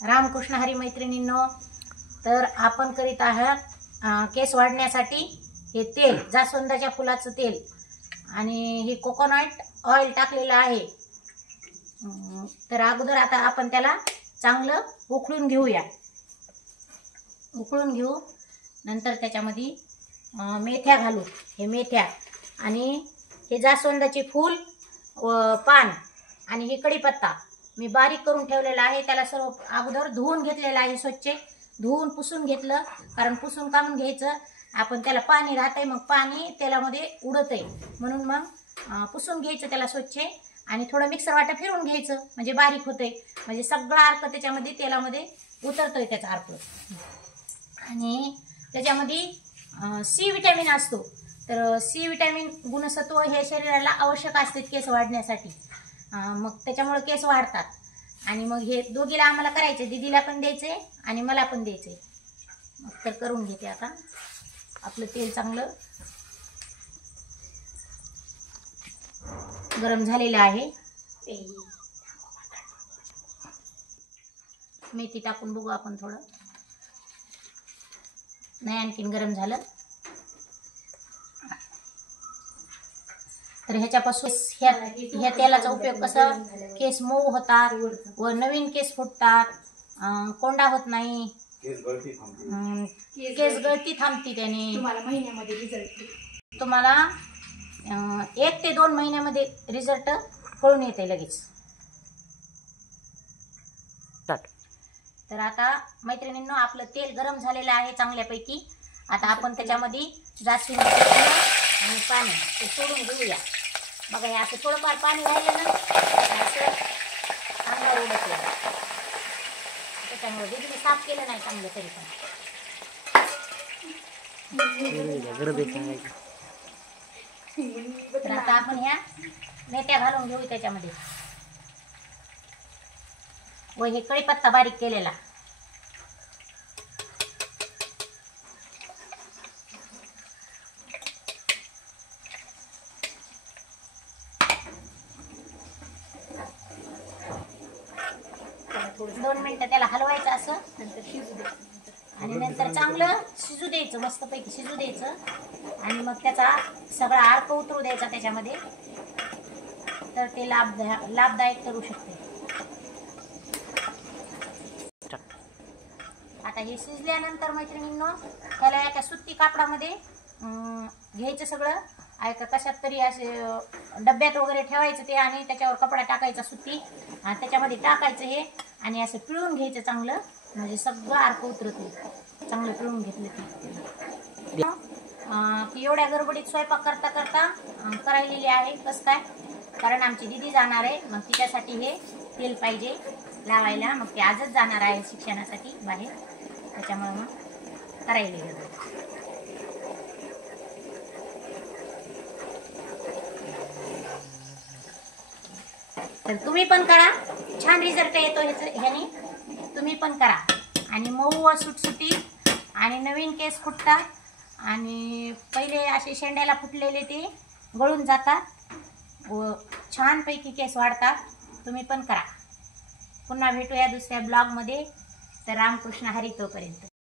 रामकृष्ण हरी मैत्रिणींनो, तर आपण करीत आहात केस वाढण्यासाठी हे तेल, जास्वंदाच्या फुलाचं तेल आणि हे कोकोनट ऑइल टाकलेलं आहे। तर अगोदर आता आपण त्याला चांगलं उकळून घेऊया। उकळून घेऊ, नंतर त्याच्यामध्ये मेथ्या घालू। हे मेथ्या आणि हे जास्वंदाचे फूल व पान आणि हे कढीपत्ता मी बारीक करून ठेवलेला आहे। त्याला सर्व अगोदर धुवून घेतलेला आहे, स्वच्छ धुवून पुसून घेतलं, कारण पुसून काढून घ्यायचं। आपण त्याला पाणी राहतंय, मग पाणी तेलामध्ये उडतंय, म्हणून मग पुसून घ्यायचं त्याला स्वच्छ आणि थोडं मिक्सर वाटा फिरवून घ्यायचं, म्हणजे बारीक होतंय, म्हणजे सगळा अर्क त्याच्यामध्ये तेलामध्ये उतरतोय त्याचा अर्क। आणि त्याच्यामध्ये सी विटॅमिन असतो, तर सी विटॅमिन गुणसत्व हे शरीराला आवश्यक असते केस वाढण्यासाठी। मग त्याच्यामुळे केस वाढतात। आणि मग हे दोघीला आम्हाला करायचे, दीदीला पण द्यायचे आणि मला पण द्यायचे। तर करून घेते आता। आपलं तेल चांगलं गरम झालेलं आहे। मेथी टाकून बघू आपण थोडं, नाही आणखीन गरम झालं तर ह्याच्यापासून ह्या तेलाचा उपयोग कसा, केस मऊ होतात व नवीन केस फुटतात, कोंडा होत नाही, केस गळती थांबती त्याने। तुम्हाला 1 ते 2 महिन्यामध्ये रिझल्ट कळून येते लगेच। तर आता मैत्रिणींनो, आपलं तेल गरम झालेलं आहे चांगल्यापैकी। आता आपण त्याच्यामध्ये जास्वंदाचे फुलं आणि पाणी ते सोडून घेऊया। बघा, हे असं थोडंफार पाणी राहिलं ना, असं चांगलं उडत आहे। त्याच्यामुळे दीदीने साफ केलं नाही चांगलं, तरी पण तर आता आपण ह्या मेथ्या घालून घेऊ त्याच्यामध्ये, व हे कढीपत्ता बारीक केलेला। दोन मिनिटं त्याला हलवायचं असं, नंतर शिजू द्यायचं आणि नंतर चांगलं शिजू द्यायचं, मस्तपैकी शिजू द्यायचं। आणि मग त्याचा सगळा अर्क उतरू द्यायचा त्याच्यामध्ये, तर ते लाभदायक करू शकते। आता हे शिजल्यानंतर मैत्रिणींनो, त्याला एका सुती कापडामध्ये घ्यायचं सगळं, कशात तरी असे डब्यात वगैरे ठेवायचं ते, आणि त्याच्यावर कपडा टाकायचा सुती, आणि त्याच्यामध्ये टाकायचं हे, आणि असं पिळून घ्यायचं चांगलं, म्हणजे सगळं अर्क उतरतो। चांगलं पिळून घेतलं की एवढ्या गडबडीत स्वयंपाक करता करता करायलेली आहे। कसं काय, कारण आमची दीदी जाणार आहे, मग तिच्यासाठी हे तेल पाहिजे लावायला। मग ती आजच जाणार आहे शिक्षणासाठी बाहेर, त्याच्यामुळे मग करायला गेलं। तर तुम्ही पण करा, छान रिझल्ट येतो ह्याने, तुम्ही पण करा। आणि मऊ व सुटसुटीत आणि नवीन केस फुटतात, आणि पहिले असे शेंड्याला फुटलेले ते गळून जातात व छानपैकी केस वाढतात। तुम्ही पण करा। पुन्हा भेटूया दुसऱ्या ब्लॉगमध्ये। तर रामकृष्ण हरी, तोपर्यंत।